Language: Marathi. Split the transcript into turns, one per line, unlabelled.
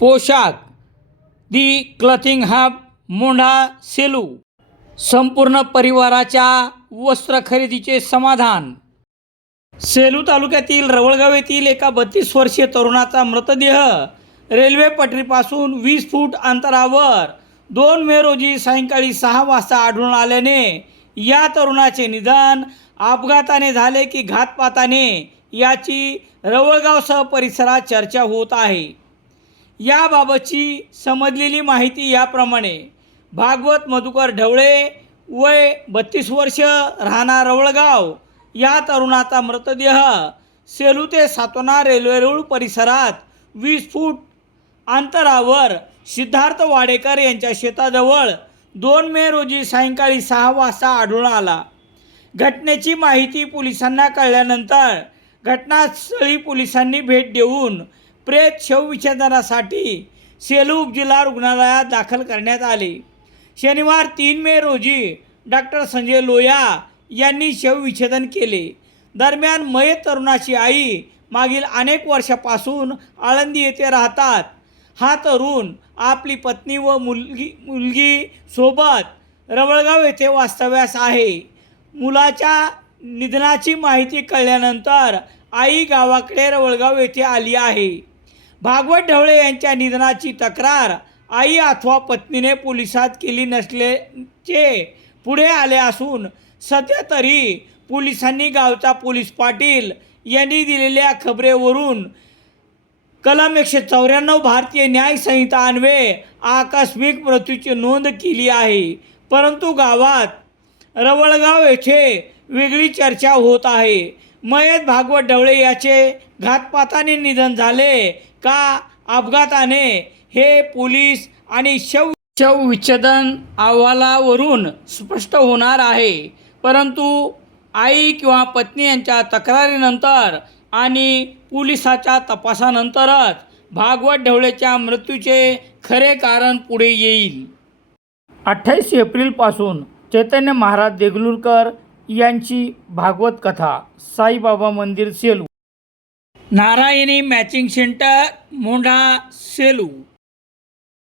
पोशाख. The clothing hub Mondha Selu. संपूर्ण परिवाराच्या वस्त्र खरेदीचे समाधान. सेलू तालुक्यातील रवळगाव येथील एका बत्तीस वर्षीय तरुणाचा मृतदेह रेल्वे पटरीपासून वीस फूट अंतरावर दोन मे रोजी सायंकाळी सहा वाजता आढळून आल्याने या तरुणाचे निधन अपघाताने झाले की घातपाताने याची रवळगावसह परिसरात चर्चा होत आहे. याबाबतची समजलेली माहिती याप्रमाणे भागवत मधुकर ढवळे वय बत्तीस वर्ष राहणार रवळगाव या तरुणाचा मृतदेह सेलू ते सातोना रेल्वे रूळ परिसरात वीस फूट अंतरावर सिद्धार्थ वाडेकर यांच्या शेताजवळ दोन मे रोजी सायंकाळी सहा वाजता आढळून आला. घटनेची माहिती पोलिसांना कळल्यानंतर घटनास्थळी पोलिसांनी भेट देऊन प्रेत शवविच्छेदनासाठी सेलू उपजिल्हा रुग्णालयात दाखल करण्यात आले. शनिवार तीन मे रोजी डॉक्टर संजय लोया यांनी शवविच्छेदन केले. दरम्यान मये तरुणाची आई मागील अनेक वर्षापासून आळंदी येथे राहतात. हा तरुण आपली पत्नी व मुलगी मुलगी सोबत रवळगाव येथे वास्तव्यास आहे. मुलाच्या निधनाची माहिती कळल्यानंतर आई गावाकडे रवळगाव येथे आली आहे. भागवत ढवळे यांच्या निधनाची तक्रार आई अथवा पत्नीने पोलिसात केली नसल्याचे पुढे आले असून सध्या तरी पोलिसांनी गावचा पोलीस पाटील यांनी दिलेल्या खबरेवरून कलम एकशे चौऱ्याण्णव भारतीय न्याय संहिता अन्वये आकस्मिक मृत्यूची नोंद केली आहे. परंतु गावात रवळगाव येथे वेगळी चर्चा होत आहे. मयत भागवत ढवळे याचे घातपाताने निधन झाले. का अपघाताने हे पोलीस आणि शव शवविच्छेदन अहवालावरून स्पष्ट होणार आहे. परंतु आई किंवा पत्नी यांच्या तक्रारीनंतर आणि पोलिसाच्या तपासानंतरच भागवत ढवळेच्या मृत्यूचे खरे कारण पुढे येईल. अठ्ठावीस एप्रिलपासून चैतन्य महाराज देगलूरकर यांची भागवत कथा साईबाबा मंदिर सेलू नारायणी मॅचिंग सेंटर मोंढा सेलू